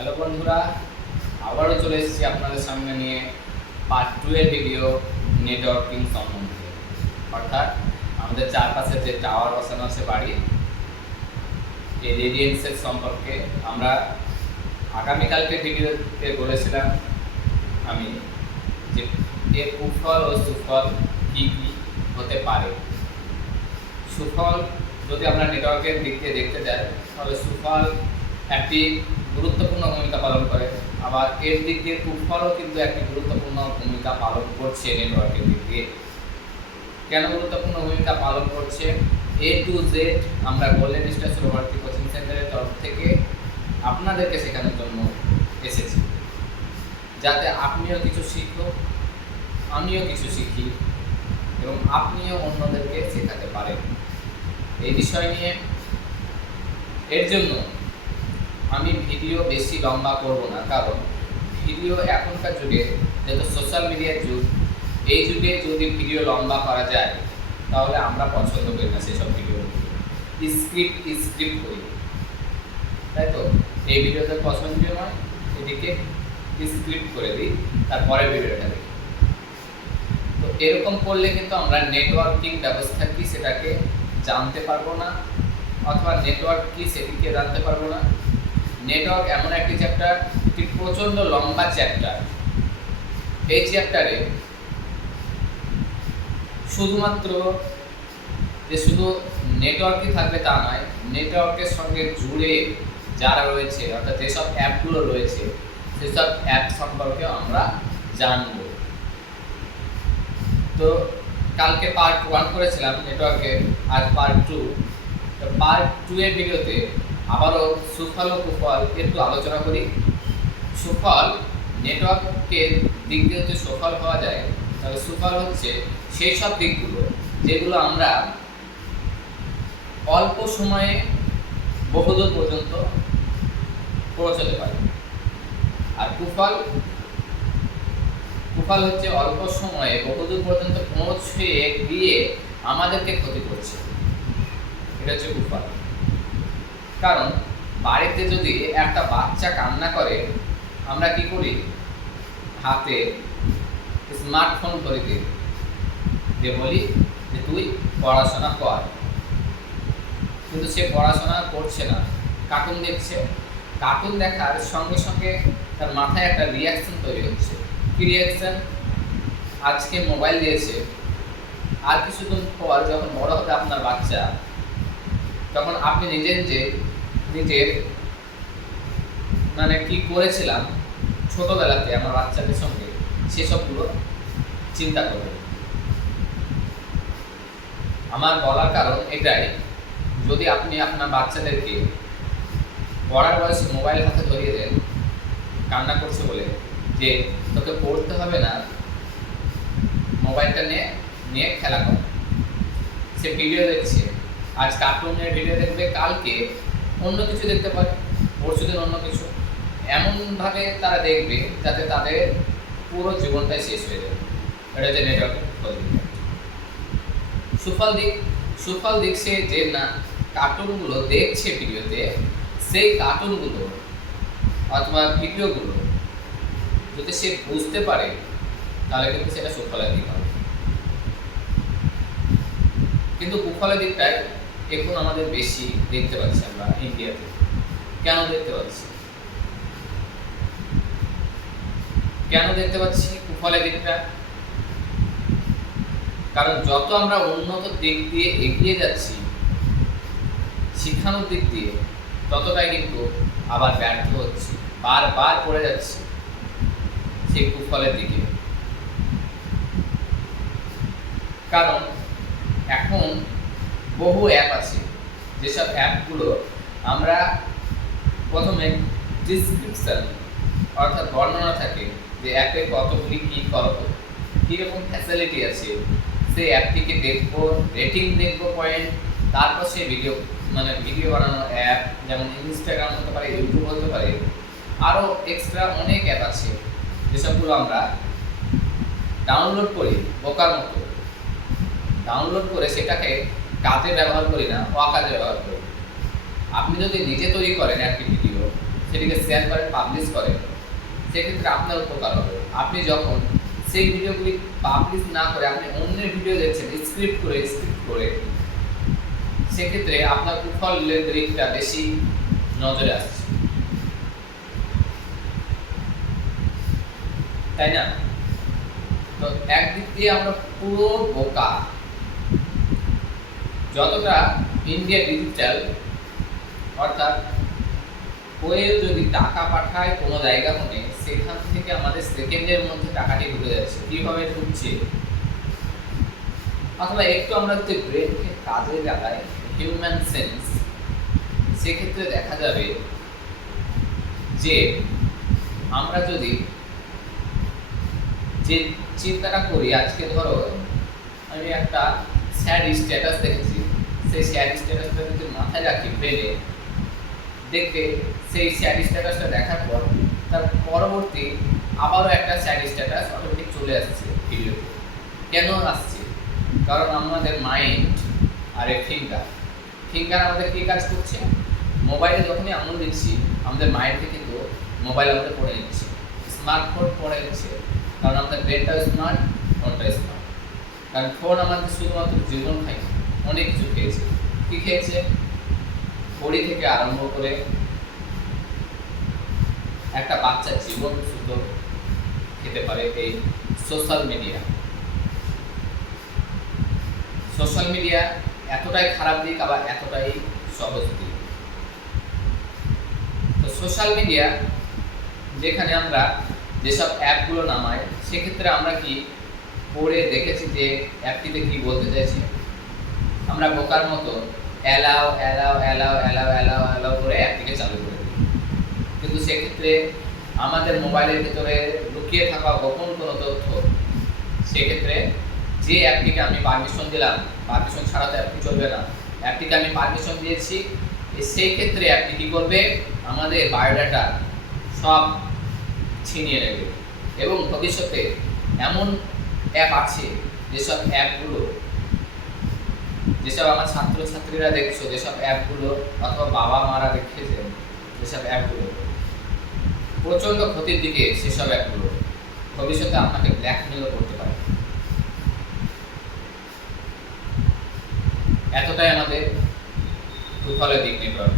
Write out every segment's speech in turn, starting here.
Hello বন্ধুরা, আবারও চলে এসেছি আপনাদের সামনে নিয়ে পার্ট টু এর ভিডিও নেটওয়ার্কিং সম্বন্ধে। অর্থাৎ আমাদের চারপাশে যে টাওয়ার বসানো আছে বাড়ি, এই রেডিয়েন্সের সম্পর্কে আমরা আগামীকালকে ভিডিওতে বলেছিলাম আমি যে এর কুফল ও সুফল কী কী হতে পারে। সুফল যদি আমরা নেটওয়ার্কের দিক দিয়ে দেখতে যাই, তাহলে সুফল একটি গুরুত্বপূর্ণ ভূমিকা পালন করে। আবার এর দিক দিয়ে কুফলও কিন্তু একটি গুরুত্বপূর্ণ ভূমিকা পালন করছে নেটওয়ার্কের দিক দিয়ে। কেন গুরুত্বপূর্ণ ভূমিকা পালন করছে? এ টু জেড আমরা গোল্ডেন স্টার সুরভার্তি কোচিং সেন্টারের তরফ থেকে আপনাদেরকে শেখানোর জন্য এসেছি। যাতে আপনিও কিছু শিখো, আমিও কিছু শিখি এবং আপনিও অন্যদেরকে শেখাতে পারেন। এই বিষয় নিয়ে এর জন্য আমি ভিডিও বেশি লম্বা করব না, কারণ ভিডিও এখনকার যুগে, যেহেতু সোশ্যাল মিডিয়ার যুগ, এই যুগে যদি ভিডিও লম্বা করা যায়, তাহলে আমরা পছন্দ করি না সেসব ভিডিও। স্ক্রিপ্ট স্ক্রিপ্ট করি। তাই তো? এই ভিডিওতে পছন্দীয় নয়, এদিকে স্ক্রিপ্ট করে দিই, তারপরে ভিডিওটা দেখি। তো এরকম করলে কিন্তু আমরা নেটওয়ার্কিং ব্যবস্থা কি সেটাকে জানতে পারব না, অথবা নেটওয়ার্ক কি সেটিকে জানতে পারব না নেটওয়ার্ক এমন একটি চ্যাপ্টার একটি প্রচণ্ড লম্বা চ্যাপ্টার এই চ্যাপ্টারে শুধুমাত্র যে শুধু নেটওয়ার্কই থাকবে তা নয় নেটওয়ার্কের সঙ্গে জুড়ে যারা রয়েছে, অর্থাৎ যেসব অ্যাপগুলো রয়েছে, সেসব অ্যাপ সম্পর্কে আমরা জানব। তো কালকে পার্ট ওয়ান করেছিলাম নেটওয়ার্কে আজ পার্ট টু তো পার্ট টু এর ভিডিওতে আবারও সুফল ও কুফল একটু আলোচনা করি। সুফল নেটওয়ার্কের দিক দিয়ে যদি সফল হওয়া যায়, তাহলে সুফল হচ্ছে সেই সব দিকগুলো যেগুলো আমরা অল্প সময়ে বহুদূর পর্যন্ত পৌঁছাতে পারি। আর কুফল কুফল হচ্ছে অল্প সময়ে বহুদূর পর্যন্ত পৌঁছে গিয়ে আমাদেরকে ক্ষতি করছে। এটা হচ্ছে কুফল। কারণ বাড়িতে যদি একটা বাচ্চা কান্না করে, আমরা কি করি? হাতে স্মার্টফোন করে দিই। যে বলি যে, তুই পড়াশোনা কর। কিন্তু সে পড়াশোনা করছে না। কার্টুন দেখছে। কার্টুন দেখার সঙ্গে সঙ্গে তার মাথায় একটা রিয়াকশন তৈরি হচ্ছে। কি রিয়াকশন আজকে মোবাইল দিয়েছে। আর কিছুদিন পর যখন বড় হবে আপনার বাচ্চা তখন আপনি নিজে নিজে নিজের মানে কি করেছিলাম, ছোটবেলাতে আমার বাচ্চাদের সঙ্গে, সেসবগুলো চিন্তা করবেন। আমার বলার কারণ এটাই, যদি আপনি আপনার বাচ্চাদেরকে পড়ার বয়সে মোবাইল হাতে ধরিয়ে দেন, কান্না করছে বলে, যে তোকে পড়তে হবে না, মোবাইলটা নিয়ে নিয়ে খেলা কর। সে ভিডিও দেখছে। আজ কার্টুনের ভিডিও দেখবে, কালকে অন্য কিছু দেখতে পারে পরশু দিন অন্য কিছু। এমনভাবে তারা দেখবে যাতে তাদের পুরো জীবনটাই শেষ হয়ে যাবে এটা হচ্ছে নেটওয়ার্কের সুফল দিক সুফল দিক সে যে না, কার্টুনগুলো দেখছে ভিডিওতে, সেই কার্টুনগুলো অথবা ভিডিওগুলো যদি সে বুঝতে পারে, তাহলে কিন্তু সেটা সুফলের দিক হবে। কিন্তু কুফলের দিকটাই এখন আমাদের বেশি দেখতে পাচ্ছি আমরা ইন্ডিয়াতে কেন দেখতে পাচ্ছি? কেন দেখতে পাচ্ছি কুফলের দিকটা কারণ যত আমরা উন্নত দিক দিয়ে এগিয়ে যাচ্ছি, শিক্ষানোর দিক দিয়ে, ততটাই কিন্তু আবার ব্যর্থ হচ্ছি, বারবার পড়ে যাচ্ছি সেই কুফলের দিকে। কারণ এখন বহু অ্যাপ আছে। যেসব অ্যাপগুলো আমরা প্রথমে ডিসক্রিপশন অর্থাৎ বর্ণনা থাকে যে অ্যাপে কতগুলি কী কত কীরকম ফ্যাসিলিটি আছে সেই অ্যাপটিকে দেখব রেটিং দেখব পয়েন্ট তারপর সেই ভিডিও মানে ভিডিও বানানো অ্যাপ যেমন ইনস্টাগ্রাম হতে পারে ইউটিউব হতে পারে আরও এক্সট্রা অনেক অ্যাপ আছে। যেসবগুলো আমরা ডাউনলোড করি বোকার মতো। ডাউনলোড করে সেটাকে কাজে ব্যবহার করি না অকাজে ব্যবহার করি। আপনি যদি নিজে তৈরি করেন একটি ভিডিও, সেটিকে শেয়ার করেন পাবলিশ করেন, সেক্ষেত্রে আপনার উপকার হবে। আপনি যখন সেই ভিডিওগুলি পাবলিশ না করে আপনি অন্যের ভিডিও দেখছেন স্ক্রিপ্ট করে স্ক্রিপ্ট করে, সেক্ষেত্রে আপনার কুফলের দিকটা বেশি নজরে আসছে। তাই না? তো একদিক দিয়ে আমরা পুরো বোকা। যতটা ইন্ডিয়া ডিজিটাল অর্থাৎ কেউ যদি টাকা পাঠায় কোনো জায়গা হলে সেখান থেকে আমাদের সেকেন্ডের মধ্যে টাকাটি ঢুকে যাচ্ছে। কীভাবে ঢুকছে? অথবা একটু আমরা যদি ব্রেনকে কাজে লাগাই হিউম্যান সেন্স সেক্ষেত্রে দেখা যাবে যে আমরা যদি যে চিন্তাটা করি, আজকে ধরো আমি একটা স্যাড স্ট্যাটাস দেখেছি। সেই স্যাড স্ট্যাটাসটা যদি মাথায় রাখি ব্রেনে দেখবে সেই স্যাড স্ট্যাটাসটা দেখার পর তার পরবর্তী আবারও একটা স্যাড স্ট্যাটাস অটোমেটিক চলে আসছে ভিডিওতে কেন আসছে? কারণ আমাদের মাইন্ড আর এ ফিঙ্গার ফিঙ্গার আমাদের কী কাজ করছে? মোবাইলে যখনই আঙুল দিচ্ছি, আমাদের মাইন্ডকে কিন্তু মোবাইল আমাদের পড়ে নিচ্ছে স্মার্টফোন পড়ে নিচ্ছে, কারণ আমাদের ব্রেনটাও স্মার্ট ফোনটাও স্মার্ট কারণ ফোন আমাদের শুধুমাত্র জীবন খাই অনেক কিছু খেয়েছে। কী খেয়েছে? পড়ি থেকে আরম্ভ করে একটা বাচ্চার জীবন শুধু খেতে পারে এই সোশ্যাল মিডিয়া সোশ্যাল মিডিয়া এতটাই খারাপ দিক আবার এতটাই সহজ দিক। তো সোশ্যাল মিডিয়া যেখানে আমরা যেসব অ্যাপগুলো নামাই, সেক্ষেত্রে আমরা কি পড়ে দেখেছি যে অ্যাপটিতে কি বলতে চাইছে? আমরা বোকার মতো allow allow allow allow allow allow করে অ্যাপটিকে চালু করে দিই। কিন্তু সেক্ষেত্রে আমাদের মোবাইলের ভিতরে লুকিয়ে থাকা গোপন কোনো তথ্য, সেক্ষেত্রে যে অ্যাপটিকে আমি পারমিশন দিলাম পারমিশন ছাড়া তো অ্যাপটি চলবে না। অ্যাপটিকে আমি পারমিশন দিয়েছি সেই ক্ষেত্রে অ্যাপটি কী করবে? আমাদের বায়োডাটা সব ছিনিয়ে নেবে। এবং ভবিষ্যতে এমন অ্যাপ আছে, যেসব অ্যাপগুলো যেসব আমার ছাত্রছাত্রীরা দেখছ, যেসব অ্যাপগুলো অথবা বাবা মারা দেখেছেন যেসব অ্যাপগুলো, প্রচণ্ড ক্ষতির দিকে সেসব অ্যাপগুলো, ভবিষ্যতে আপনাকে ব্ল্যাকমেলও করতে পারে। এতটাই আমাদের কুফলের দিক নেটওয়ার্ক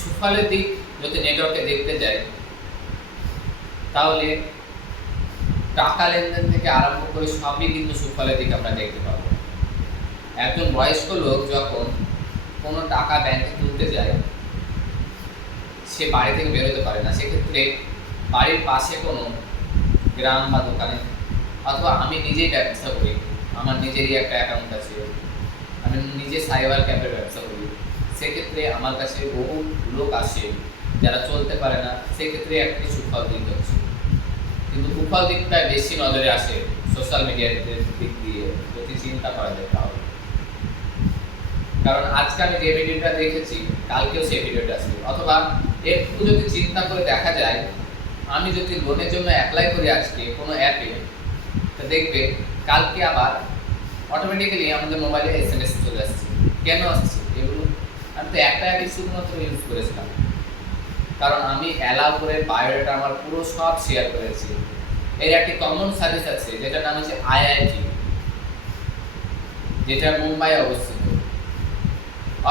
সুফলের দিক যদি নেটওয়ার্কে দেখতে যাই, তাহলে টাকা লেনদেন থেকে আরম্ভ করে সবই কিন্তু সুফলের দিকে আমরা দেখতে পাবো। একজন বয়স্ক লোক যখন কোনো টাকা ব্যাংকে তুলতে যায়, সে বাড়ি থেকে বেরোতে পারে না। সেক্ষেত্রে বাড়ির পাশে কোনো গ্রাম বা দোকানে, অথবা আমি নিজেই ব্যবসা করি, আমার নিজেরই একটা অ্যাকাউন্ট আছে, আমি নিজে সাইবার ক্যাফের ব্যবসা করি, সেক্ষেত্রে আমার কাছে বহু লোক আসে যারা চলতে পারে না, সেক্ষেত্রে একটি সুফল দিক হচ্ছে। কিন্তু কুফল দিকটা বেশি নজরে আসে সোশ্যাল মিডিয়ার দিক দিয়ে। যদি চিন্তা করা যায় তাহলে। কারণ আজকে আমি যে ভিডিওটা দেখেছি, কালকেও সেই ভিডিওটা আসবে অথবা একটু যদি চিন্তা করে দেখা যায়, আমি যদি লোনের জন্য অ্যাপ্লাই করি আজকে কোনো অ্যাপে তো দেখবে কালকে আবার অটোমেটিক্যালি আমাদের মোবাইলে এস এম এস চলে আসছে। কেন আসছে? এগুলো আমি তো একটা অ্যাপই শুধুমাত্র ইউজ করেছিলাম। কারণ আমি অ্যালাউ করে বায়োডাটা আমার পুরো সব শেয়ার করেছি। এর একটি কমন সার্ভিস আছে, যেটার নাম হচ্ছে আইআইটি যেটা মুম্বাই অবস্থিত।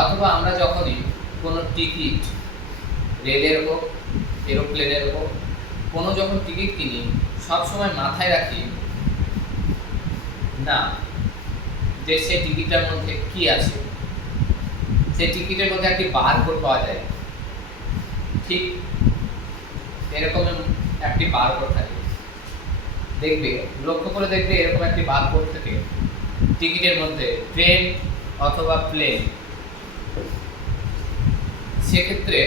অথবা আমরা যখনই কোনো টিকিট রেলের হোক এরোপ্লেনের হোক, কোনো যখন টিকিট কিনি, সব সময় মাথায় রাখি, না, যে সেই টিকিটটার মধ্যে কি আছে? সেই টিকিটের মধ্যে একটি বারকোড পাওয়া যায়? ঠিক এরকম একটি বারকোড থাকে। দেখবে, লক্ষ্য করে দেখবে এরকম একটি বারকোড থাকে। টিকিটের মধ্যে ট্রেন অথবা প্লেন সেক্ষেত্রে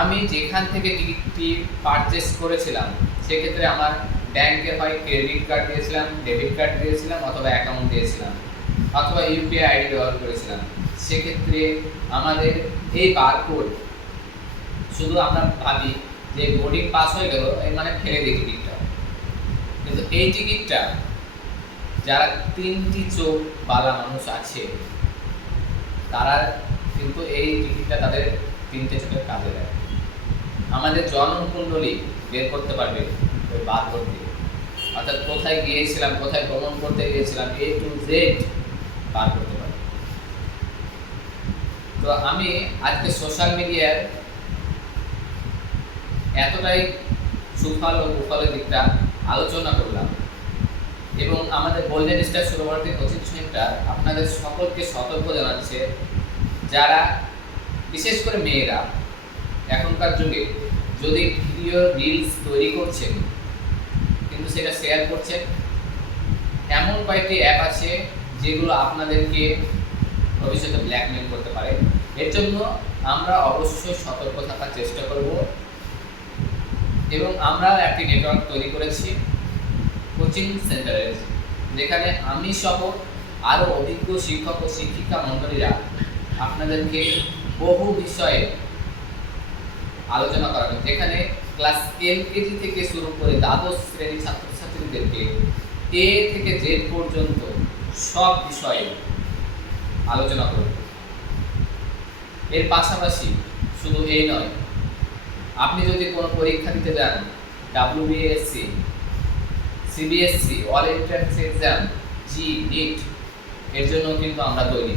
আমি যেখান থেকে টিকিটটি পারচেস করেছিলাম, সেক্ষেত্রে আমার ব্যাংকে হয় ক্রেডিট কার্ড দিয়েছিলাম ডেবিট কার্ড দিয়েছিলাম অথবা অ্যাকাউন্ট দিয়েছিলাম অথবা ইউপিআই আইডি ব্যবহার করেছিলাম। সেক্ষেত্রে আমাদের এই বারকোড শুধু আমরা ভাবি যে বোর্ডিং পাস হয়ে গেল এর মানে ফেলে দিই টিকিটটা কিন্তু এই টিকিটটা যারা তিনটি চোখ বালা মানুষ আছে, তারা কিন্তু এই টিকিটটা তাদের তিনটে চোখের কাজে দেয়। আমাদের জন্ম কুণ্ডলী বের করতে পারবে ওই বার করতে অর্থাৎ কোথায় গিয়েছিলাম, কোথায় ভ্রমণ করতে গিয়েছিলাম এ টু জেড বার করতে পারবে। তো আমি আজকে সোশ্যাল মিডিয়ার এতটাই সুফল ও কুফলের দিকটা আলোচনা করলাম। এবং আমাদের golden star Surbharati coaching centre আপনাদের সকলকে সতর্ক জানাচ্ছে, যারা, বিশেষ করে মেয়েরা, এখনকার যুগে যদি ভিডিও রিলস তৈরি করছেন, কিন্তু সেটা শেয়ার করছেন, এমন কয়েকটি অ্যাপ আছে যেগুলো আপনাদেরকে ভবিষ্যতে ব্ল্যাকমেল করতে পারে। এর জন্য আমরা অবশ্যই সতর্ক থাকার চেষ্টা করব। এবং আমরা একটি নেটওয়ার্ক তৈরি করেছি কোচিং সেন্টারের যেখানে আমি সহ আরও অভিজ্ঞ শিক্ষক ও শিক্ষিকা মণ্ডলীরা আপনাদেরকে বহু বিষয়ে আলোচনা করাবেন। যেখানে ক্লাস এলকেজি থেকে শুরু করে দ্বাদশ শ্রেণির ছাত্রছাত্রীদেরকে এ থেকে জেড পর্যন্ত সব বিষয়ে আলোচনা করব। এর পাশাপাশি শুধু এই নয় আপনি যদি কোনো পরীক্ষা দিতে যান WBSC CBSE all entrance exam JEE NEET এর জন্য কিন্তু আমরা তৈরি।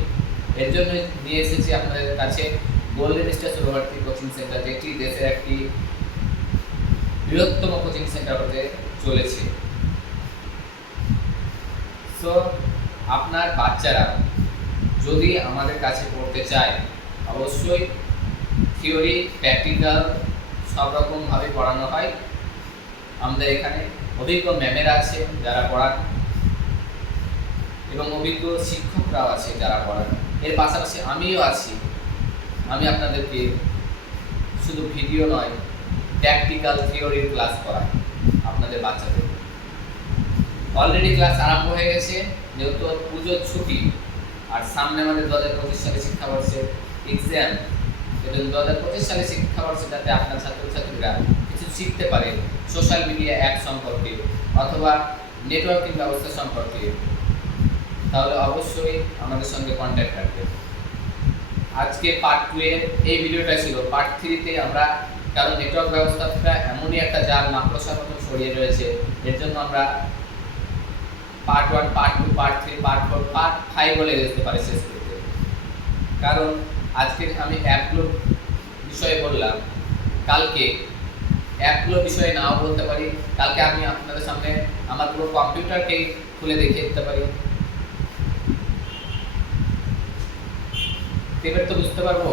এর জন্য নিয়ে এসেছি আপনাদের কাছে golden star Surbharati coaching centre যেটি দেশের একটি বৃহত্তম কোচিং সেন্টার হতে চলেছে। সো আপনার বাচ্চারা যদি আমাদের কাছে পড়তে চায়, অবশ্যই থিওরি প্র্যাকটিক্যাল সব রকমভাবে পড়ানো হয়। আমাদের এখানে অভিজ্ঞ ম্যামেরা আছে যারা পড়ান এবং অভিজ্ঞ শিক্ষকরাও আছে যারা পড়ান। এর পাশাপাশি আমিও আছি। আমি আপনাদেরকে শুধু ভিডিও নয় প্র্যাকটিক্যাল থিওরির ক্লাস করাই আপনাদের বাচ্চাদের। অলরেডি ক্লাস আরম্ভ হয়ে গেছে, যেহেতু পুজোর ছুটি আর সামনে আমাদের দু হাজার পঁচিশ সালে শিক্ষাবর্ষের এক্সাম এবং দু হাজার পঁচিশ সালে শিক্ষাবর্ষে যাতে আপনার ছাত্রছাত্রীরা কিছু শিখতে পারে সোশ্যাল মিডিয়া অ্যাপ সম্পর্কে অথবা নেটওয়ার্কিং ব্যবস্থা সম্পর্কে। তাহলে অবশ্যই আমাদের সঙ্গে কন্ট্যাক্ট রাখবেন আজকে পার্ট টু এর এই ভিডিওটা ছিল। পার্ট থ্রিতে আমরা কারণ নেটওয়ার্ক ব্যবস্থাটা এমনই একটা যার মাকড়সার মতো ছড়িয়ে রয়েছে। এর জন্য আমরা part one part two part three part four part five বলে যেতে পারে শেষ করতে। কারণ আজকে আমি অ্যাপগুলোর বিষয়ে বললাম কালকে অ্যাপগুলো বিষয়ে নাও বলতে পারি। কালকে আমি আপনাদের সামনে আমার পুরো কম্পিউটারকে খুলে দেখিয়ে দিতে পারি। এবার তো বুঝতে পারব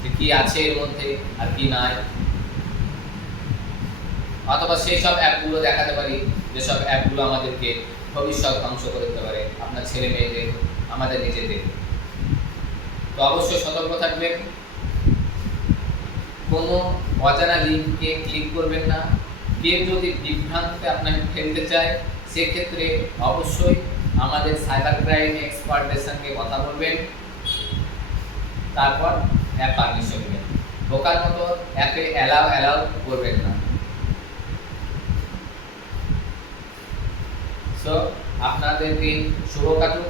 যে কি আছে এর মধ্যে আর কি নাই। অথবা সেই সব অ্যাপগুলো দেখাতে পারি যেসব অ্যাপগুলো আমাদেরকে ভবিষ্যৎ ধ্বংস করে দিতে পারে, আপনার ছেলে মেয়েদের, আমাদের নিজেদের। তো অবশ্যই সতর্ক থাকবেন। কোনো অজানা লিঙ্কে ক্লিক করবেন না। কেউ যদি বিভ্রান্তে আপনাকে ফেলতে চায়, সেক্ষেত্রে অবশ্যই আমাদের সাইবার ক্রাইম এক্সপার্টদের সঙ্গে কথা বলবেন। তারপর অ্যাপ পারমিশন নেবেন। বোকার মতো অ্যাপে অ্যালাউ অ্যালাউ করবেন না। সো আপনাদের দিন শুভ কাটুক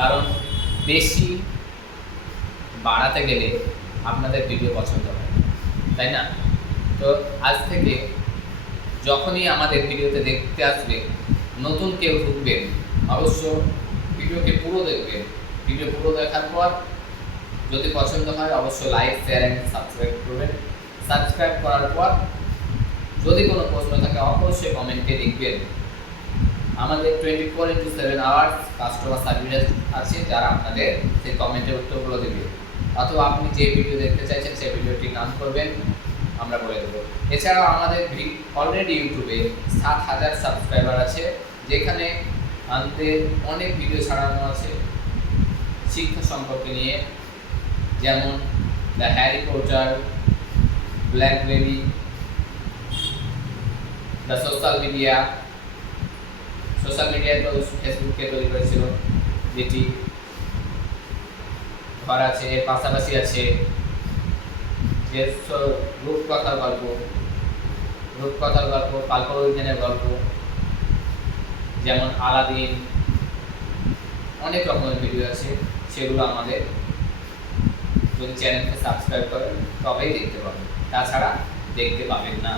কারণ বেশি বাড়াতে গেলে আপনাদের ভিডিও পছন্দ হয়। তাই না? তো আজ থেকে যখনই আমাদের ভিডিওতে দেখতে আসবে, নতুন কেউ ঢুকবেন, অবশ্য ভিডিওকে পুরো দেখবেন। ভিডিও পুরো দেখার পর যদি পছন্দ হয় অবশ্যই লাইক শেয়ার অ্যান্ড সাবস্ক্রাইব করবেন। সাবস্ক্রাইব করার পর যদি কোনো প্রশ্ন থাকে, অবশ্যই কমেন্টে লিখবেন। আমাদের twenty four into seven hours customer service আছে, যারা আপনাদের সেই কমেন্টের উত্তরগুলো দেবে। অথবা আপনি যে ভিডিও দেখতে চাইছেন সেই ভিডিওটি নাম করবেন, আমরা বলে দেবো। এছাড়াও আমাদের অলরেডি ইউটিউবে সাত হাজার সাবস্ক্রাইবার আছে, যেখানে আমাদের অনেক ভিডিও ছাড়ানো আছে শিক্ষা সম্পর্কে নিয়ে। যেমন the Harry Potter BlackBerry the social media social মিডিয়ায় তো ফেসবুককে তৈরি করেছিল যেটি ঘর আছে এর পাশাপাশি আছে, যে রূপকথার গল্প রূপকথার গল্প কাল্পবিজ্ঞানের গল্প, যেমন আলাদিন, অনেক রকমের ভিডিও আছে, সেগুলো আমাদের যদি চ্যানেলকে সাবস্ক্রাইব করেন, তবেই দেখতে পাবেন। তাছাড়া দেখতে পাবেন না।